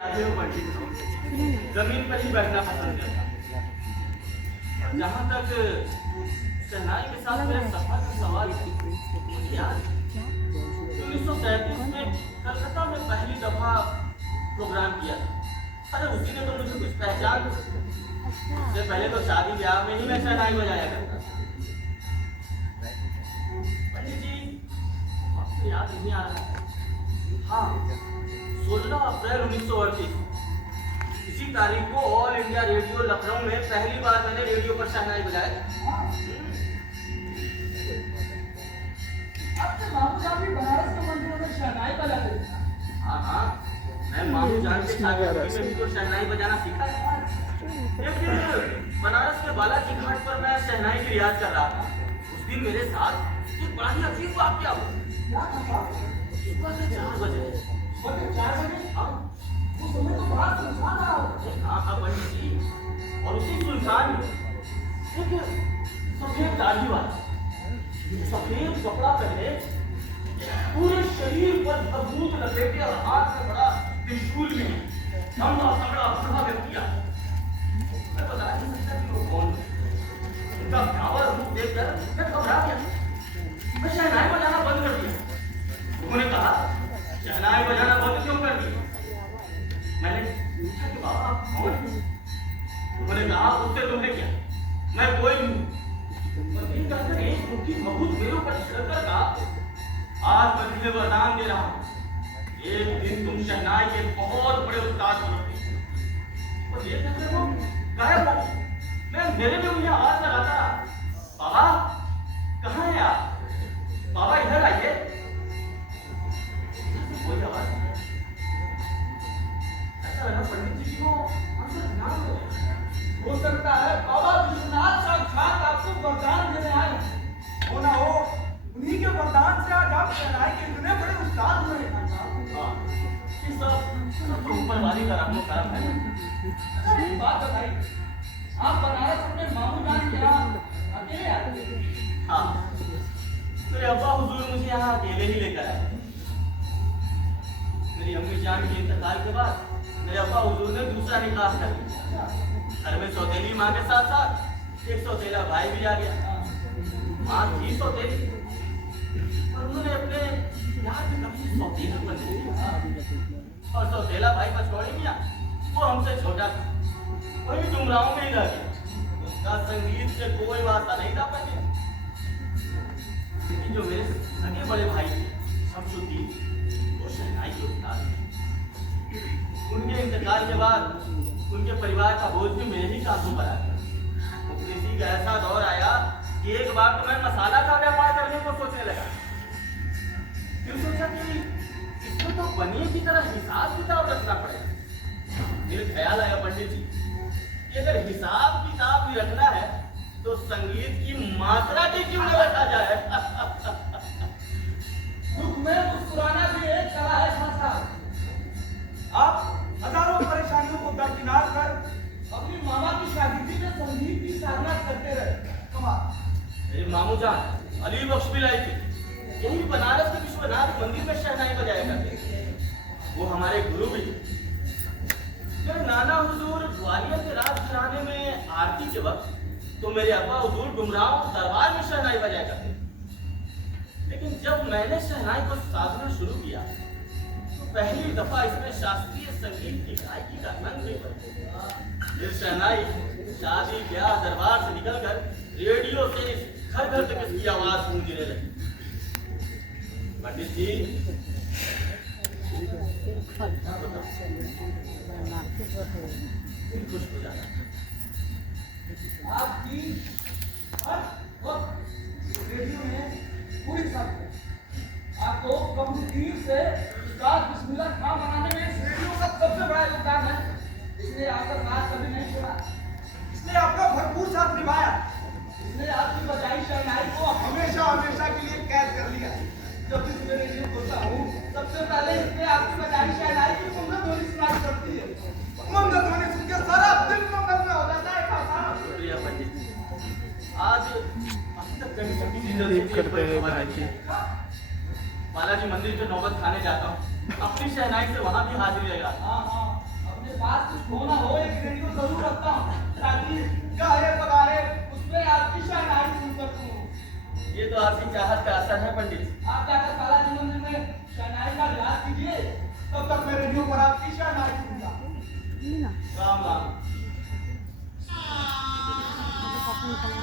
जमीन पर ही बैठना पसंद करता। जहाँ तक शहनाई के साथ मेरे सफर का सवाल है, याद 1937 में कलकत्ता में पहली दफा प्रोग्राम किया था। अरे उसी ने तो मुझे कुछ पहचान। उससे पहले तो शादी ब्याह में ही मैं शहनाई बजाया करता था। पंडित जी आपको याद नहीं आ रहा है? हाँ, 16 अप्रैल 1938 इसी तारीख को ऑल इंडिया रेडियो लखनऊ में पहली बार मैंने रेडियो पर शहनाई बजाया। आपके मामू जान भी बनारस के मंदिरों में शहनाई बजाते थे। हाँ, मैं मामू जान के शागिर्दी में भी तो शहनाई बजाना सीखा है। एक दिन बनारस के बालाजी घाट पर मैं शहनाई की रियाज कर रहा था। उस दिन मेरे साथ एक बड़ा ही अजीब वाकया हुआ। सुबह के 4 बजे। हाँ, उस समय तो बड़ा सुनसान रहा। हाँ पंडित जी, और उसी सुनसान में एक सफेद दाढ़ी वाला, सफेद कपड़ा पहने, पूरे शरीर पर भभूत लपेटे और हाथ में बड़ा त्रिशूल भी, लंबा तगड़ा बूढ़ा व्यक्ति आया। मैं बता नहीं सकता कि वो कौन है। उनका भयावह रूप देखकर मैं घबरा गया। मैं शहनाई बजाना बंद कर दिया। उन्होंने कहा, शहनाई बजाना बंद क्यों कर दिया? मैंने पूछा कि बाबा आप कौन हैं? उन्होंने कहा, उससे तुम्हें क्या, मैं कोई नहीं। बस ये कहकर एक मुट्ठी भभूत मेरे ऊपर छिड़कर कहा, आज मैं तुम्हें वरदान दे रहा हूँ, एक दिन तुम शहनाई के बहुत बड़े उस्ताद बनोगे। और ये कहकर वो गायब हो। मैं मेरे में उन्हें आवाज लगाता रहा, बाबा कहाँ हैं आप? बाबा इधर आइए। कोई आवाज नहीं। ऐसा लगा पंडित जी को अंदर ध्यान हो सकता है बाबा विश्वनाथ साक्षात आपको वरदान देने आए हो ना हो। उन्हीं के वरदान से आज आप शहनाई के इतने बड़े उस्ताद हुए। हाँ, ये सब तो ऊपर वाली का रहमो करम है। अच्छा एक बात बताइए, आप बनारस अपने मामू जान के यहाँ अकेले आए थे? हाँ, मेरे अब्बा हुजूर मुझे यहाँ अकेले ही लेकर आए। मेरी अम्मी जान के इंतकाल के बाद मेरे अब्बा हुजूर ने दूसरा निकाह कर लिया। घर में सौतेली माँ के साथ साथ एक सौतेला भाई भी आ गया। माँ थी सौतेली, और उन्होंने अपने प्यार में कभी सौतेला बन दिया। और सौतेला भाई पछोड़ी मियाँ, वो हमसे छोटा था, वही डुमराव में ही रह गया। उसका संगीत से कोई वास्ता नहीं था पहले। लेकिन जो मेरे सगे बड़े भाई थे शमसुद्दीन, वो शहनाई के उस्ताद थे। उनके इंतकाल के बाद उनके परिवार का बोझ भी मेरे ही कांधों पर आ गया। इसी का ऐसा दौर आया कि एक बार तो मैं मसाला का व्यापार करने को सोचने लगा। फिर सोचा कि इसमें तो बनिए की तरह हिसाब किताब रखना पड़ेगा। फिर ख्याल आया पंडित जी कि अगर हिसाब किताब भी रखना है तो संगीत की मात्रा भी क्यों न रखा जाए। दुख में मुस्कुराना भी एक कला है खासा। आप हजारों परेशानियों को दरकिनार कर अपनी मामा की शादी में संगीत की साधना करते रहे। कमाल। मेरे मामू जान अली बख्श भी लाई थी, यही बनारस के विश्वनाथ मंदिर में शहनाई बजाया करते थे। वो हमारे गुरु भी थे। मेरे नाना हुजूर ग्वालियर के राज घराने में आरती के वक्त तो मेरे अब्बा हुजूर डुमराव दरबार में शहनाई बजाया करते थे। लेकिन जब मैंने शहनाई को साधना शुरू किया तो पहली दफा इसमें शास्त्रीय संगीत की गायकी का रंग भी बदल गया। फिर शहनाई शादी ब्याह दरबार से निकलकर रेडियो से घर घर तक इसकी आवाज गूंजने लगी। पंडित जी खुश हो जाता आपकी हर वक्त रेडियो में पूरी साथ आपको कबूतर से उस्ताद बिस्मिल्लाह खां बनाने में इस रेडियो का सबसे बड़ा योगदान है। इसने आपका साथ कभी नहीं छोड़ा, इसने आपका भरपूर साथ निभाया, इसने आपकी बजाई शहनाई को हमेशा हमेशा के लिए कैद कर लिया। जब भी मैं रेडियो खोलता हूँ सबसे पहले इसमें आपकी बजाई शहनाई की मंगल ध्वनि सुनाई पड़ती है। मंगल ध्वनि सुन के सारा दिन मंगल में हो जाता है। शुक्रिया पंडित जी। आज अभी तक कहीं करते हैं बालाजी मंदिर पे नौबत खाने जाता हूँ, अपनी शहनाई से वहां भी हाजिरी लगा। होना हो एक रेडियो जरूर रखता हूँ ताकि गारे पगारे उसमें आपकी शहनाई सुन सकूं। ये तो आपकी चाहत का असर है पंडित जी। आप जाकर बालाजी मंदिर में शहनाई का रियाज कीजिए, तब तक मैं रेडियो पर आपकी शहनाई सुनूंगा। राम राम। Apa